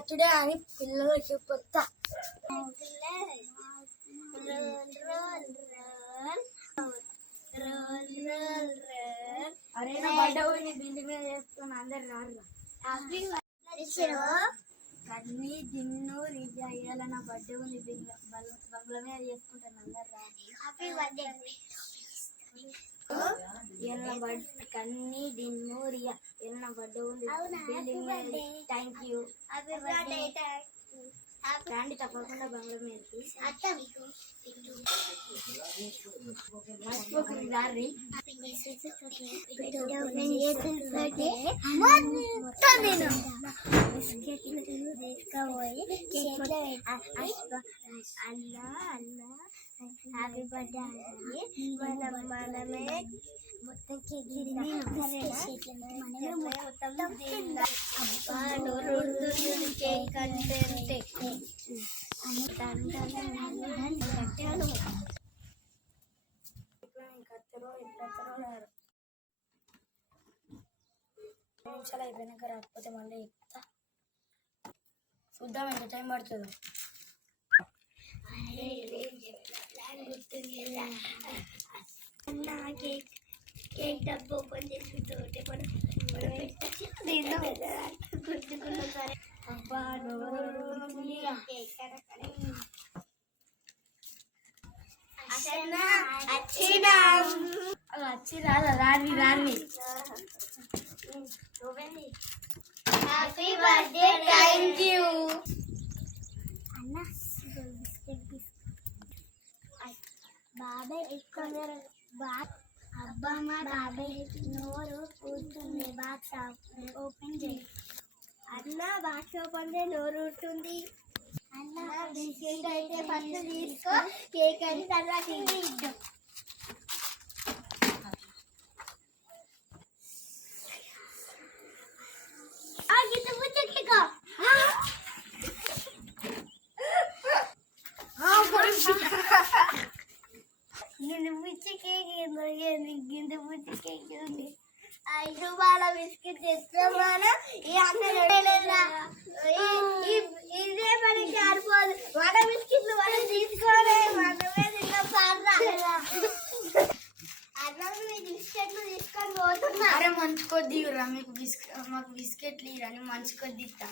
Birthday అని పిల్లలకి చెప్తా అరే నా బర్త్డే పోయి మీద అందరు రారు కన్నీ దిన్ను రిజ అయ్యాల నా బర్త్డే ఉంది బిల్లు బంగ్లా మీద చేసుకుంటాను అందరు రారు ఇవాళ కన్నీ బర్త్డే ఉంది థ్యాంక్ యూ రండి తప్పకుండా బంగ్లా మీదకి. మర్చిపోకండి రారి అల్లా అల్లా హ్యాపీ బర్త్డే అని మనం మనమే మొత్తం కేక్ మొత్తం తిందాం. అబ్బా నోరు ఊరుతుంది. కేక్ అంటే అని కట్టాను కత్తెరో ఇట్లెత్తరో లేరు నిమిషాలు అయిపోయినాక రాకపోతే మళ్ళీ ఎక్కుతా చూద్దాం ఎంత టైం పడుతుందో కేక్ కేక్ డబ్బు ఓపెన్ చేసి తోటి మనం గుర్తుకున్న సరే అబ్బా వచ్చి రాదా రాని రాని హ్యాపీ బర్త్డే థ్యాంక్ యూ అన్న బిస్కెట్ బాబాయ్ ఎక్కువ బా అబ్బా మా బాబాయ్ నోరు కూర్చుంది బాక్స్ ఓపెన్ చేయి. అన్న బాక్స్ ఓపెన్ చేయి నోరు ఊరుతుంది. అన్న బిస్కెట్ అయితే ఫస్ట్ తీసుకో. కేక్ అయితే తర్వాత ఇది ఇద్దాం. బాల బిస్కెట్ తెస్తామాన ఈ ఇదే పని సరిపోదు. వడ బిస్కెట్లు మనం తీసుకోలే మనమే తిన్నాం పారా అన్నం బిస్కెట్లు తీసుకొని పోతున్నా. అరే మంచి కొద్ది ఇవ్వరా మీకు బిస్కెట్ మాకు బిస్కెట్లు ఇవ్వరని మంచి కొద్ది ఇస్తా.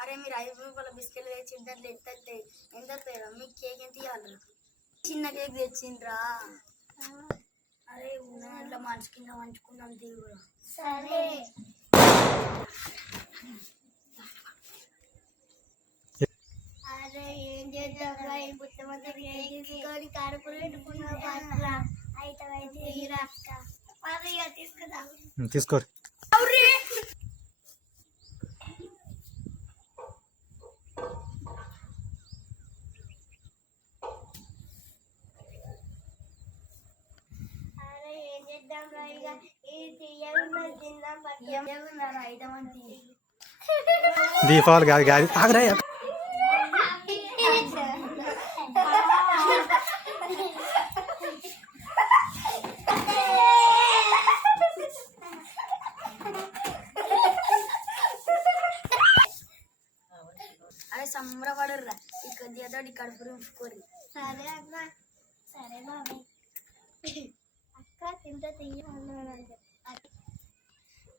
అరే మీరు ఐదు రూపాయల బిస్కెట్లు తెచ్చి దాంట్లో ఎంత మీకు కేక్ ఎంత ఇవ్వాలి? చిన్న కేక్ తెచ్చిండ్రా అరే ఉన్న ఇట్లా మంచి కింద మంచుకున్నాం తీవ్ర సరే. అరే ఏం చేద్దాం ఈ పుట్టమంతా తీసుకొని కారపూర పెట్టుకున్నాం పట్ల అయితే అయితే. తీరాక మరి ఇక తీసుకుందాం తీసుకోరు అరే ఏం చేద్దాం రా ఇక ఇది తీయకుండా తిందాం పట్ల ఏమన్నారు ఐదమంది దీపావళి కాదు కాదు ఆగరా అరే సంబరపడర్రా. ఈ కొద్దిగా ఇక్కడ పురించుకోరు సరే అన్న సరే బాబాయ్ అక్క తింటే తీయ అన్నాడు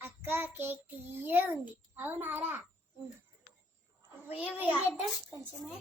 అక్క కేక్ తీయే ఉంది. అవునారా? కొంచెమే.